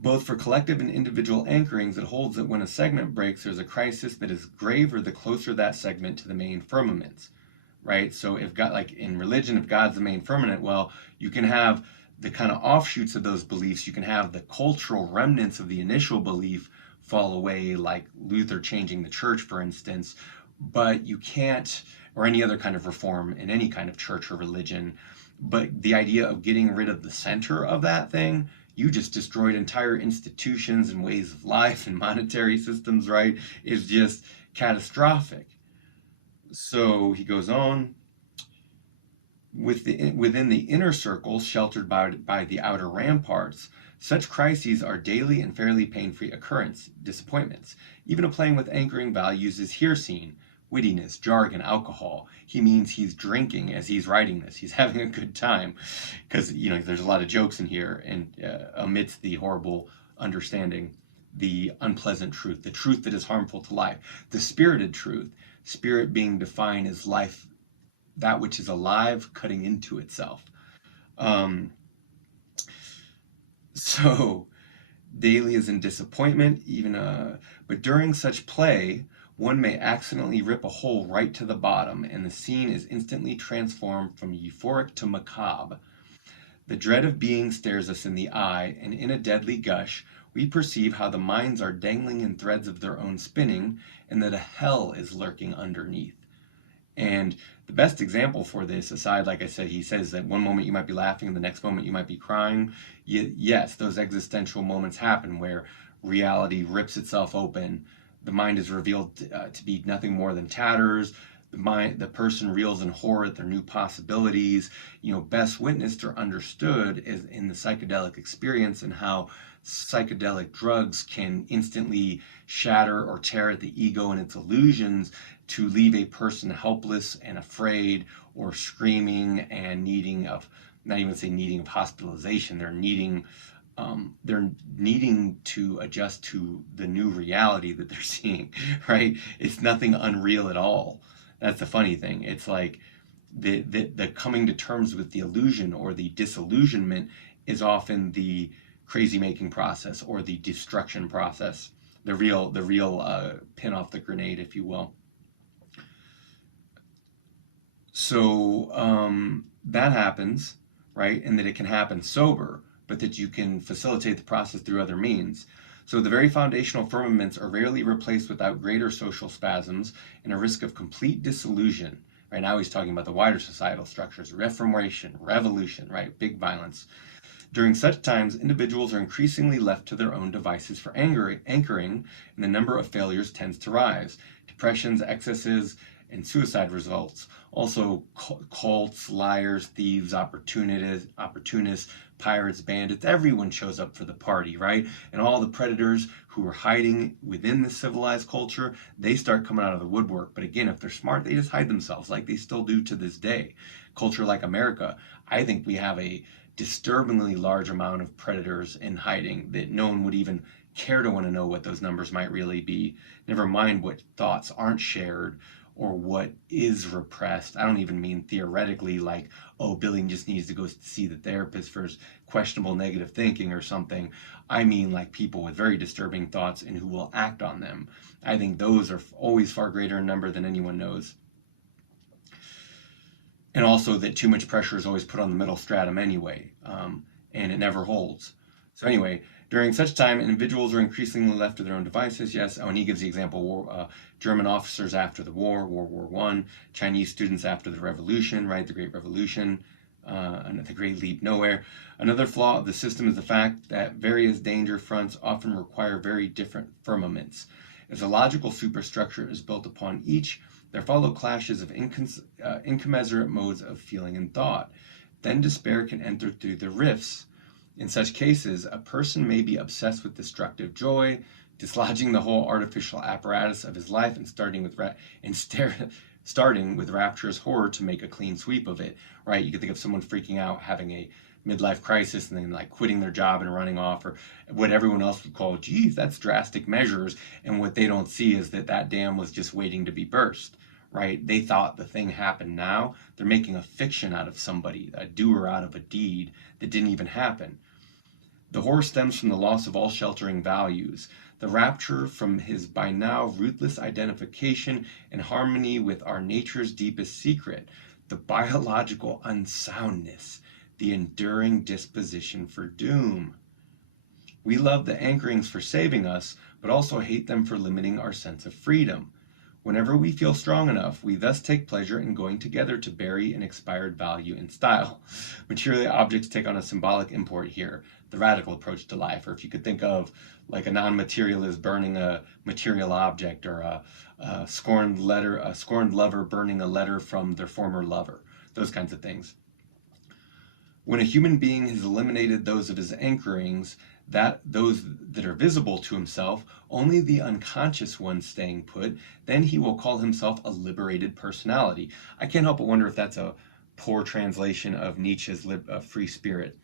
Both for collective and individual anchorings, it holds that when a segment breaks, there's a crisis that is graver the closer that segment to the main firmaments, right? So if God, like in religion, if God's the main firmament, well, you can have the kind of offshoots of those beliefs. You can have the cultural remnants of the initial belief fall away, like Luther changing the church, for instance, but you can't, or any other kind of reform in any kind of church or religion. But the idea of getting rid of the center of that thing, you just destroyed entire institutions and ways of life and monetary systems, right? Is just catastrophic. So he goes on, within the inner circles sheltered by the outer ramparts, such crises are daily and fairly pain-free occurrence, disappointments. Even a playing with anchoring values is here seen. Wittiness, jargon, alcohol. He means he's drinking as he's writing this. He's having a good time because, there's a lot of jokes in here, and amidst the horrible understanding, the unpleasant truth, the truth that is harmful to life, the spirited truth, spirit being defined as life, that which is alive cutting into itself. Um, so daily is in disappointment, but during such play, one may accidentally rip a hole right to the bottom, and the scene is instantly transformed from euphoric to macabre. The dread of being stares us in the eye, and in a deadly gush, we perceive how the minds are dangling in threads of their own spinning, and that a hell is lurking underneath. And the best example for this, aside, like I said, he says that one moment you might be laughing and the next moment you might be crying. Yes, those existential moments happen where reality rips itself open. The mind is revealed to be nothing more than tatters. The person reels in horror at their new possibilities. Best witnessed or understood is in the psychedelic experience, and how psychedelic drugs can instantly shatter or tear at the ego and its illusions to leave a person helpless and afraid, or screaming and needing of, not even say needing of hospitalization, they're needing to adjust to the new reality that they're seeing, right? It's nothing unreal at all. That's the funny thing. It's like the coming to terms with the illusion or the disillusionment is often the crazy making process, or the destruction process, the real pin off the grenade, if you will. So that happens, right? And that it can happen sober, but that you can facilitate the process through other means. So the very foundational firmaments are rarely replaced without greater social spasms and a risk of complete dissolution. Right now he's talking about the wider societal structures, reformation, revolution, right? Big violence. During such times, individuals are increasingly left to their own devices for anchoring, and the number of failures tends to rise. Depressions, excesses, and suicide results. Also, cults, liars, thieves, opportunists, pirates, bandits, everyone shows up for the party, right? And all the predators who are hiding within the civilized culture, they start coming out of the woodwork. But again, if they're smart, they just hide themselves, like they still do to this day. Culture like America, I think we have a disturbingly large amount of predators in hiding that no one would even care to want to know what those numbers might really be. Never mind what thoughts aren't shared or what is repressed. I don't even mean theoretically, like, oh, Billy just needs to go see the therapist for his questionable negative thinking or something. I mean like people with very disturbing thoughts and who will act on them. I think those are always far greater in number than anyone knows. And also that too much pressure is always put on the middle stratum anyway, and it never holds. So anyway, during such time, individuals are increasingly left to their own devices. Yes, and he gives the example, German officers after the war, World War I, Chinese students after the Revolution, right, the Great Revolution, and the Great Leap Nowhere. Another flaw of the system is the fact that various danger fronts often require very different firmaments. As a logical superstructure is built upon each, there follow clashes of incommensurate modes of feeling and thought. Then despair can enter through the rifts. In such cases, a person may be obsessed with destructive joy, dislodging the whole artificial apparatus of his life and starting with rapturous horror to make a clean sweep of it. Right? You could think of someone freaking out, having a midlife crisis, and then like quitting their job and running off, or what everyone else would call, geez, that's drastic measures. And what they don't see is that dam was just waiting to be burst, right? They thought the thing happened now. They're making a fiction out of somebody, a doer out of a deed that didn't even happen. The horror stems from the loss of all sheltering values, the rapture from his by now ruthless identification and harmony with our nature's deepest secret, the biological unsoundness, the enduring disposition for doom. We love the anchorings for saving us, but also hate them for limiting our sense of freedom. Whenever we feel strong enough, we thus take pleasure in going together to bury an expired value in style. Material objects take on a symbolic import here, the radical approach to life. Or if you could think of like a non-materialist burning a material object, or a scorned lover burning a letter from their former lover, those kinds of things. When a human being has eliminated those of his anchorings, those that are visible to himself, only the unconscious ones staying put, then he will call himself a liberated personality. I can't help but wonder if that's a poor translation of Nietzsche's free spirit.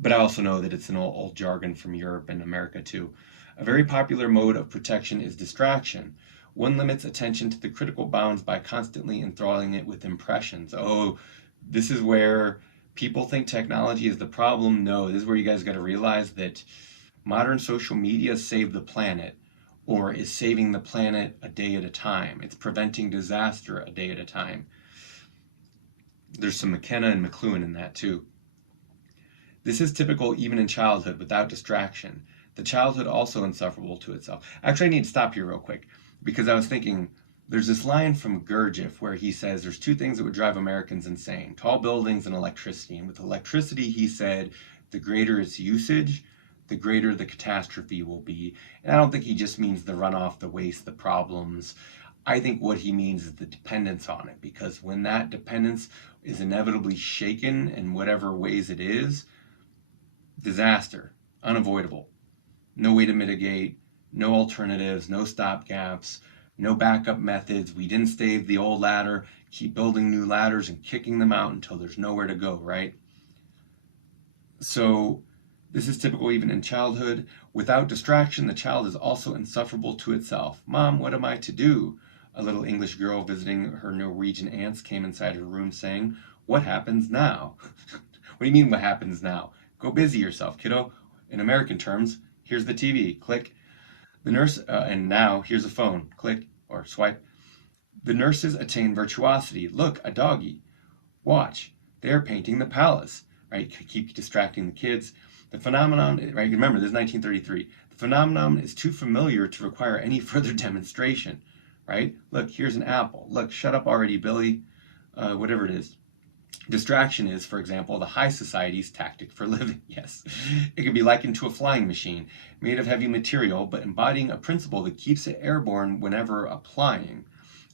But I also know that it's an old jargon from Europe and America too. A very popular mode of protection is distraction. One limits attention to the critical bounds by constantly enthralling it with impressions. Oh, this is where people think technology is the problem. No, this is where you guys got to realize that modern social media saved the planet, or is saving the planet a day at a time. It's preventing disaster a day at a time. There's some McKenna and McLuhan in that too. This is typical even in childhood without distraction. The childhood also insufferable to itself. Actually, I need to stop here real quick, because I was thinking There's this line from Gurdjieff where he says there's two things that would drive Americans insane: tall buildings and electricity. And with electricity, he said, the greater its usage, the greater the catastrophe will be. And I don't think he just means the runoff, the waste, the problems. I think what he means is the dependence on it, because when that dependence is inevitably shaken in whatever ways it is, disaster, unavoidable. No way to mitigate, no alternatives, no stopgaps, no backup methods. We didn't stave the old ladder, keep building new ladders and kicking them out until there's nowhere to go, right? So this is typical even in childhood. Without distraction, the child is also insufferable to itself. Mom, what am I to do? A little English girl visiting her Norwegian aunts came inside her room saying, what happens now? What do you mean, what happens now? Go busy yourself, kiddo. In American terms, here's the TV, click. The nurse, and now here's a phone, click or swipe. The nurses attain virtuosity. Look, a doggy. Watch, they're painting the palace, right? Keep distracting the kids. The phenomenon, right? Remember, this is 1933. The phenomenon is too familiar to require any further demonstration, right? Look, here's an apple. Look, shut up already, Billy. Whatever it is. Distraction is, for example, the high society's tactic for living. Yes, it can be likened to a flying machine made of heavy material, but embodying a principle that keeps it airborne whenever applying.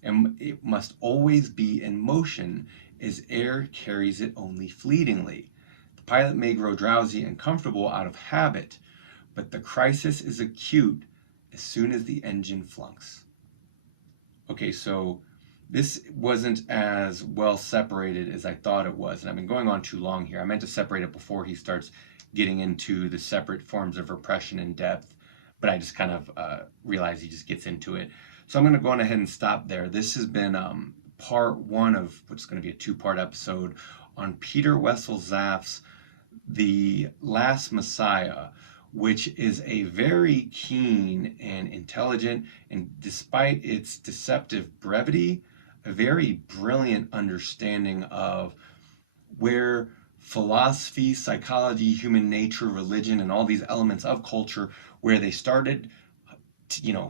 And it must always be in motion, as air carries it only fleetingly. The pilot may grow drowsy and comfortable out of habit, but the crisis is acute as soon as the engine flunks. Okay, so this wasn't as well separated as I thought it was, and I've been going on too long here. I meant to separate it before he starts getting into the separate forms of repression in depth, but I just kind of realized he just gets into it. So I'm going to go on ahead and stop there. This has been part one of what's going to be a two-part episode on Peter Wessel Zapfe's The Last Messiah, which is a very keen and intelligent, and despite its deceptive brevity, a very brilliant understanding of where philosophy, psychology, human nature, religion, and all these elements of culture, where they started,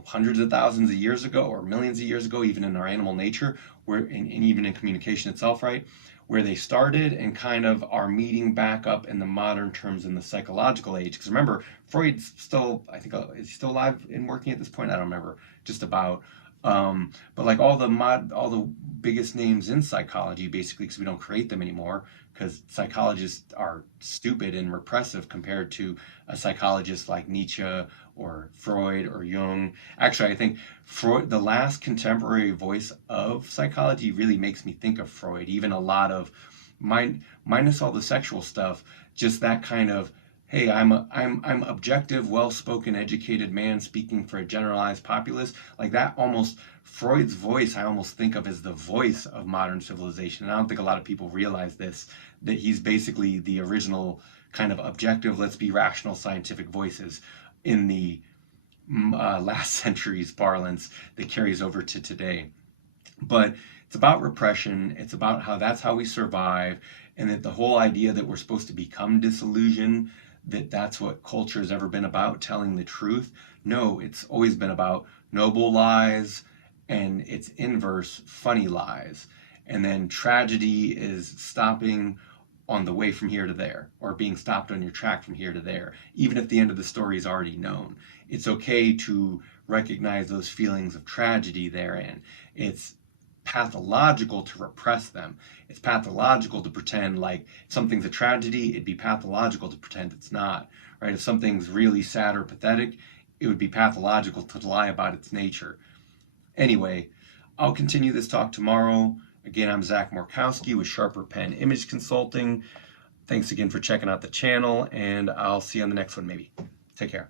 hundreds of thousands of years ago or millions of years ago, even in our animal nature, and even in communication itself, right? Where they started and kind of are meeting back up in the modern terms in the psychological age. Because remember, Freud's still, I think, is he still alive and working at this point? I don't remember, just about. But like all the biggest names in psychology, basically, because we don't create them anymore, because psychologists are stupid and repressive compared to a psychologist like Nietzsche or Freud or Jung. Actually, I think Freud, the last contemporary voice of psychology, really makes me think of Freud. Even a lot of minus all the sexual stuff, just that kind of, hey, I'm objective, well-spoken, educated man speaking for a generalized populace. Like that, almost Freud's voice, I almost think of as the voice of modern civilization. And I don't think a lot of people realize this, that he's basically the original kind of objective, let's be rational, scientific voices in the last century's parlance that carries over to today. But it's about repression. It's about how that's how we survive, and that the whole idea that we're supposed to become disillusioned, that's what culture has ever been about, telling the truth. No, it's always been about noble lies and its inverse, funny lies. And then tragedy is stopping on the way from here to there, or being stopped on your track from here to there, even if the end of the story is already known. It's okay to recognize those feelings of tragedy therein. It's pathological to repress them. It's pathological to pretend like something's a tragedy. It'd be pathological to pretend it's not, right? If something's really sad or pathetic, it would be pathological to lie about its nature. Anyway, I'll continue this talk tomorrow. Again, I'm Zach Morkowski with Sharper Pen Image Consulting. Thanks again for checking out the channel, and I'll see you on the next one maybe. Take care.